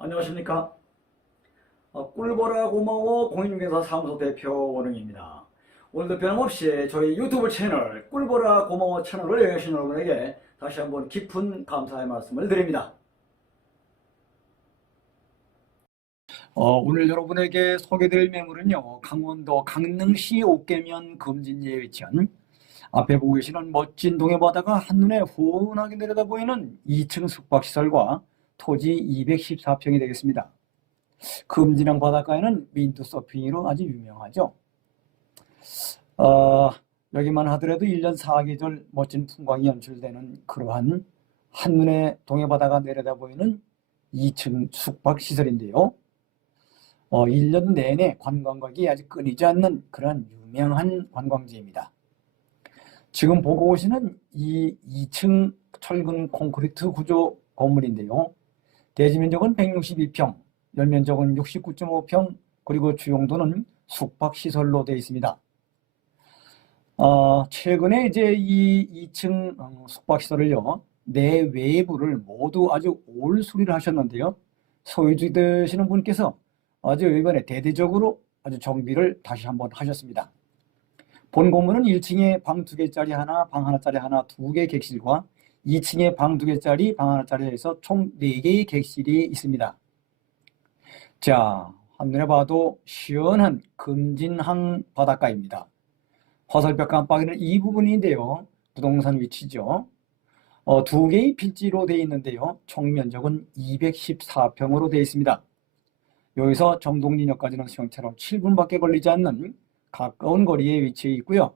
안녕하십니까. 어, 꿀보라 고마워 공인중개사 사무소 대표 원흥입니다. 오늘도 변함없이 저희 유튜브 채널 꿀보라 고마워 채널을 여행하신 여러분에게 다시 한번 깊은 감사의 말씀을 드립니다. 어, 오늘 여러분에게 소개드릴 매물은요, 강원도 강릉시 옥계면 금진리에 위치한 앞에 보고 계시는 멋진 동해바다가 한눈에 훤하게 내려다 보이는 2층 숙박시설과 토지 214평이 되겠습니다. 금진항 바닷가에는 윈드 서핑으로 아주 유명하죠. 어, 여기만 하더라도 1년 4계절 멋진 풍광이 연출되는 그러한 한눈에 동해바다가 내려다 보이는 2층 숙박시설인데요. 어, 1년 내내 관광객이 아직 끊이지 않는 그런 유명한 관광지입니다. 지금 보고 오시는 이 2층 철근 콘크리트 구조 건물인데요. 대지 면적은 162평, 연면적은 69.5평, 그리고 주용도는 숙박시설로 되어 있습니다. 어, 최근에 이제 이 2층 어, 숙박시설을요, 내외부를 모두 아주 올 수리를 하셨는데요. 소유주 되시는 분께서 아주 이번에 대대적으로 아주 정비를 다시 한번 하셨습니다. 본 건물은 1층에 방두 개짜리 하나, 방 하나짜리 하나, 두 개 객실과 2층에 방 두 개짜리, 방 하나짜리 해서 총 4개의 객실이 있습니다. 자, 한눈에 봐도 시원한 금진항 바닷가입니다. 화살벽 깜빡이는 이 부분인데요. 부동산 위치죠. 어, 두 개의 필지로 되어 있는데요. 총 면적은 214평으로 되어 있습니다. 여기서 정동진역까지는 수영차로 7분밖에 걸리지 않는 가까운 거리에 위치해 있고요.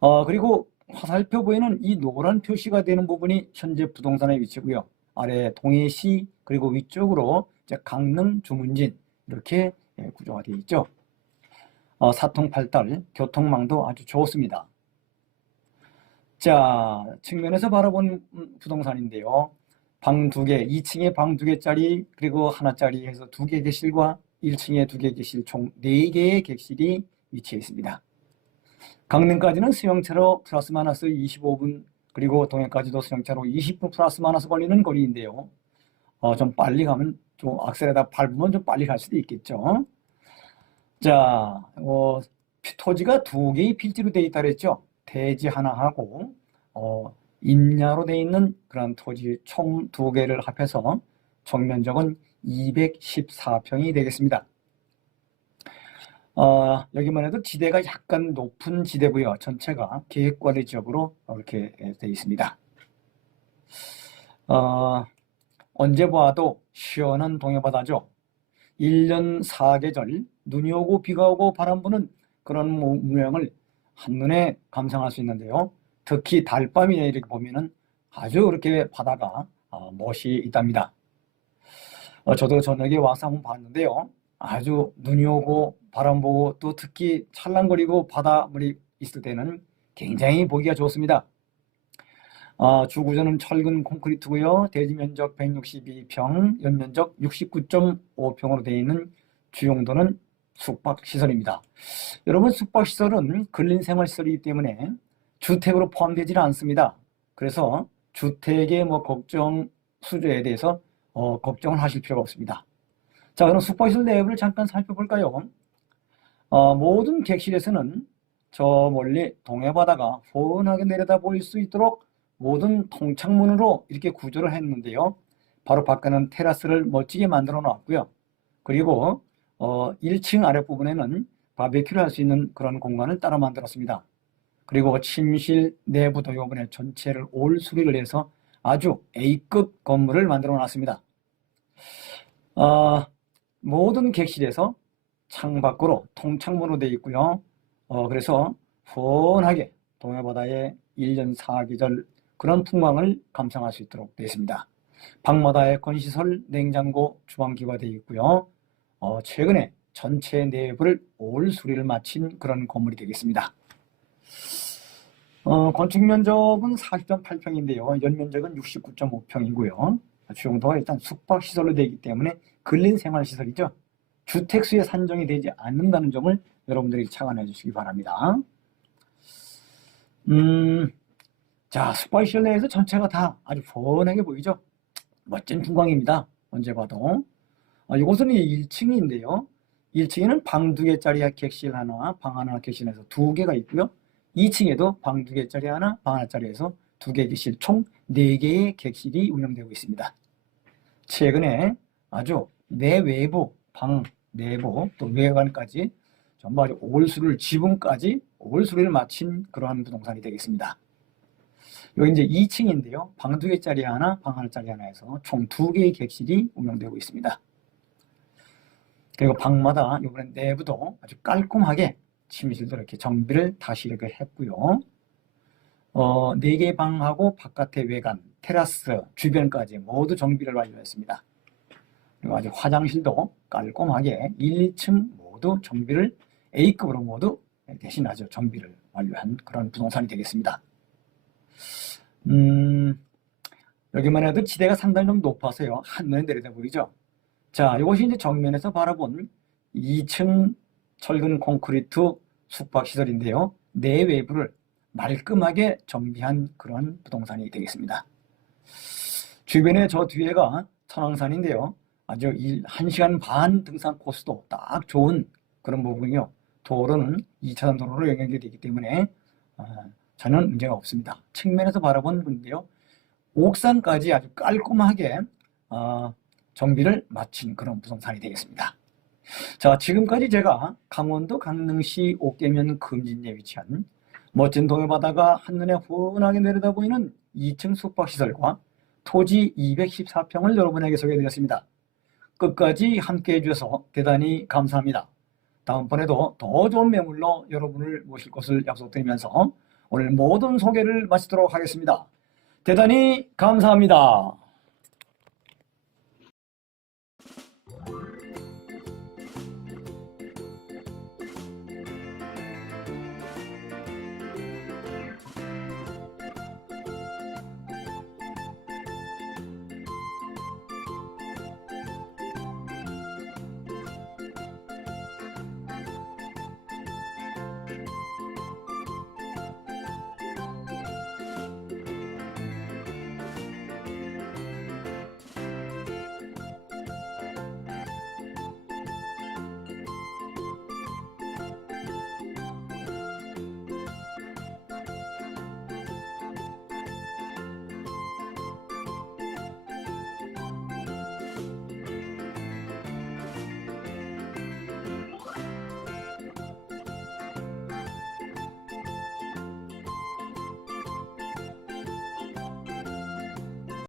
어, 그리고 화살표 보이는 이 노란 표시가 되는 부분이 현재 부동산의 위치고요. 아래 동해시 그리고 위쪽으로 강릉 주문진 이렇게 예, 구조가 되어 있죠. 어, 사통팔달 교통망도 아주 좋습니다. 자, 측면에서 바라본 음, 부동산인데요. 방 두 개, 2층에 방 두 개짜리 그리고 하나짜리 해서 두 개 객실과 1층에 두 개 객실 총 4개의 객실이 위치해 있습니다. 강릉까지는 수영차로 플러스 마이너스 25분 그리고 동해까지도 수영차로 20분 플러스 마이너스 걸리는 거리인데요. 어, 좀 빨리 가면 좀 악셀에다 밟으면 좀 빨리 갈 수도 있겠죠. 자, 어, 토지가 두 개의 필지로 되어 있다 그랬죠. 대지 하나 하고 어, 임야로 되어 있는 그런 토지 총 두 개를 합해서 총 면적은 214평이 되겠습니다. 어, 여기만 해도 지대가 약간 높은 지대고요. 전체가 계획관리 지역으로 이렇게 되어 있습니다. 어, 언제 보아도 시원한 동해바다죠. 1년 4계절 눈이 오고 비가 오고 바람 부는 그런 모- 모양을 한눈에 감상할 수 있는데요. 특히 달밤에 이렇게 보면은 아주 그렇게 바다가 어, 멋이 있답니다. 어, 저도 저녁에 와서 한번 봤는데요. 아주 눈이 오고 바람 보고 또 특히 찰랑거리고 바닷물이 있을 때는 굉장히 보기가 좋습니다. 어, 주구조는 철근 콘크리트고요. 대지 면적 162평, 연면적 69.5평으로 되어 있는 주용도는 숙박시설입니다. 여러분 숙박시설은 근린생활시설이기 때문에 주택으로 포함되지는 않습니다. 그래서 주택의 뭐 걱정 수조에 대해서 어, 걱정을 하실 필요가 없습니다. 자, 그럼 숙박시설 내부를 잠깐 살펴볼까요? 어, 모든 객실에서는 저 멀리 동해바다가 훤하게 내려다 보일 수 있도록 모든 통창문으로 이렇게 구조를 했는데요. 바로 밖에는 테라스를 멋지게 만들어 놨고요. 그리고 어, 1층 아랫부분에는 바베큐를 할 수 있는 그런 공간을 따로 만들었습니다. 그리고 침실 내부도 이번에 전체를 올 수리를 해서 아주 A급 건물을 만들어 놨습니다. 어, 모든 객실에서 창밖으로 통창문으로 되어 있고요. 어, 그래서 훤하게 동해바다의 1년 4계절 그런 풍광을 감상할 수 있도록 되어 있습니다. 방마다 에어컨시설, 냉장고, 주방기가 되어 있고요. 어, 최근에 전체 내부를 올 수리를 마친 그런 건물이 되겠습니다. 어, 건축 면적은 40.8평인데요. 연면적은 69.5평이고요. 주용도가 일단 숙박시설로 되기 때문에 근린생활시설이죠. 주택수에 산정이 되지 않는다는 점을 여러분들이 착안해 주시기 바랍니다. 음, 자, 숙박시설 내에서 전체가 다 아주 훤하게 보이죠? 멋진 풍광입니다. 언제 봐도. 아, 이곳은 1층인데요. 1층에는 방 두 개짜리 객실 하나, 방 하나 객실에서 두 개가 있고요. 2층에도 방 두 개짜리 하나, 방 하나짜리에서 두 개 객실, 총 네 개의 객실이 운영되고 있습니다. 최근에 아주 내외부, 방 내부, 또 외관까지 전부 아주 올수를, 지붕까지 올수를 마친 그러한 부동산이 되겠습니다. 여기 이제 2층인데요. 방 두 개짜리 하나, 방 하나짜리 하나에서 총 두 개의 객실이 운영되고 있습니다. 그리고 방마다 이번엔 내부도 아주 깔끔하게 침실도 이렇게 정비를 다시 이렇게 했고요. 어, 네개 방하고 바깥의 외관, 테라스, 주변까지 모두 정비를 완료했습니다. 그리고 아주 화장실도 깔끔하게 1, 2층 모두 정비를 A급으로 모두 대신 아주 정비를 완료한 그런 부동산이 되겠습니다. 음, 여기만 해도 지대가 상당히 좀 높아서요. 한눈에 내려다 보이죠? 자, 이것이 이제 정면에서 바라본 2층 철근 콘크리트 숙박시설인데요. 내외부를 말끔하게 정비한 그런 부동산이 되겠습니다. 주변에 저 뒤에가 천왕산인데요. 아주 1시간 반 등산 코스도 딱 좋은 그런 부분이요. 도로는 2차선 도로로 연결되어 있기 때문에 아, 전혀 문제가 없습니다. 측면에서 바라본 분인데요. 옥상까지 아주 깔끔하게 아, 정비를 마친 그런 부동산이 되겠습니다. 자, 지금까지 제가 강원도 강릉시 옥계면 금진리에 위치한 멋진 동해바다가 한눈에 훤하게 내려다 보이는 2층 숙박시설과 토지 214평을 여러분에게 소개해드렸습니다. 끝까지 함께 해 주셔서 대단히 감사합니다. 다음번에도 더 좋은 매물로 여러분을 모실 것을 약속드리면서 오늘 모든 소개를 마치도록 하겠습니다. 대단히 감사합니다.